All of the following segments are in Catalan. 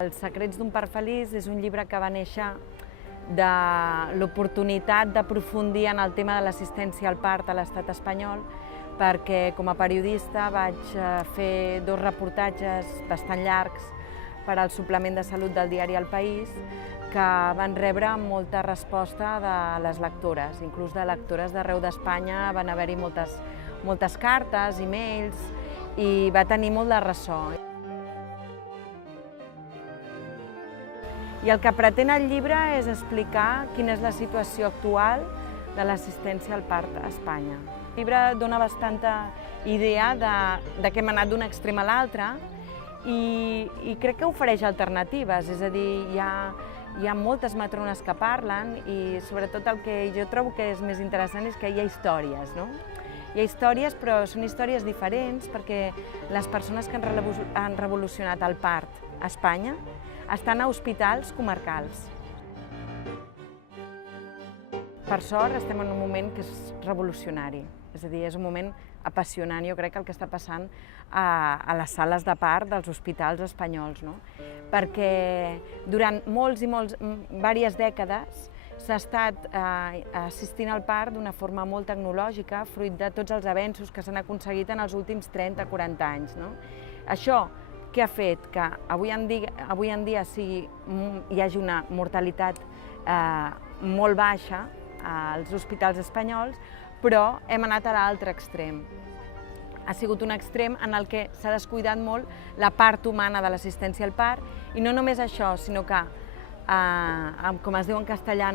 Els secrets d'un part feliç és un llibre que va néixer de l'oportunitat d'aprofundir en el tema de l'assistència al part a l'estat espanyol, perquè com a periodista vaig fer 2 reportatges bastant llargs per al suplement de salut del diari El País, que van rebre molta resposta de les lectores, inclús de lectores d'arreu d'Espanya. Van haver-hi moltes cartes, e-mails, i va tenir molt de ressò. I el que pretén el llibre és explicar quina és la situació actual de l'assistència al part a Espanya. El llibre dona bastanta idea de que hem anat d'un extrem a l'altre i crec que ofereix alternatives, és a dir, hi ha moltes matrones que parlen i sobretot el que jo trobo que és més interessant és que hi ha històries, no? Hi ha històries, però són històries diferents perquè les persones que han revolucionat el part a Espanya estan a hospitals comarcals. Per sort estem en un moment que és revolucionari, és a dir, és un moment apassionant, jo crec, el que està passant a les sales de part dels hospitals espanyols, no? Perquè durant diverses dècades s'ha estat assistint al part d'una forma molt tecnològica, fruit de tots els avenços que s'han aconseguit en els últims 30-40 anys, no? Això què ha fet? Que avui en dia hi hagi una mortalitat molt baixa als hospitals espanyols, però hem anat a l'altre extrem. Ha sigut un extrem en el que s'ha descuidat molt la part humana de l'assistència al part, i no només això, sinó que, com es diu en castellà,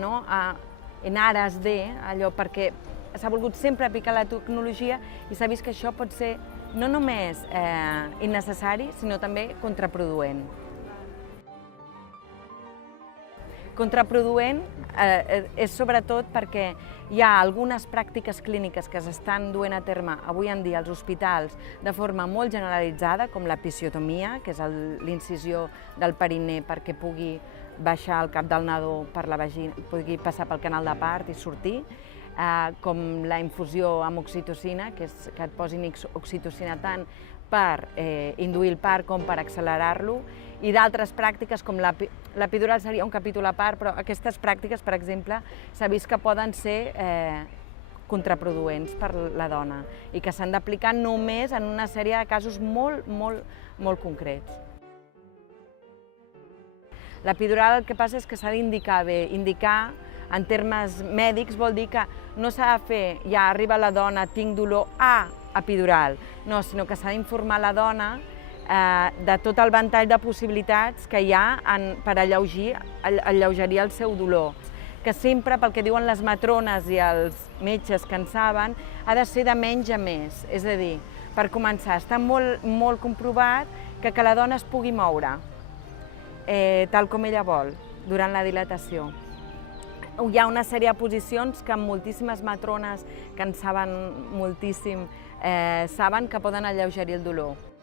en aras de, allò perquè s'ha volgut sempre aplicar la tecnologia i s'ha vist que això pot ser no només innecessari, sinó també contraproduent. Contraproduent és sobretot perquè hi ha algunes pràctiques clíniques que s'estan duent a terme avui en dia als hospitals de forma molt generalitzada, com l'episiotomia, que és l'incisió del perineu perquè pugui baixar el cap del nadó per la vagina, pugui passar pel canal de part i sortir, com la infusió amb oxitocina, que et posin oxitocina tant per induir el part com per accelerar-lo, i d'altres pràctiques com l'epidural seria un capítol a part, però aquestes pràctiques, per exemple, s'ha vist que poden ser contraproduents per la dona i que s'han d'aplicar només en una sèrie de casos molt concrets. L'epidural el que passa és que s'ha d'indicar bé. Indicar en termes mèdics vol dir que no s'ha de fer, ja arriba la dona, tinc dolor, epidural. No, sinó que s'ha d'informar la dona de tot el ventall de possibilitats que hi ha per alleugerir el seu dolor. Que sempre, pel que diuen les matrones i els metges que en saben, ha de ser de menys a més. És a dir, per començar, està molt comprovat que la dona es pugui moure, tal com ella vol, durant la dilatació. Hi ha una sèrie de posicions que moltíssimes matrones que en saben moltíssim saben que poden alleugerir el dolor.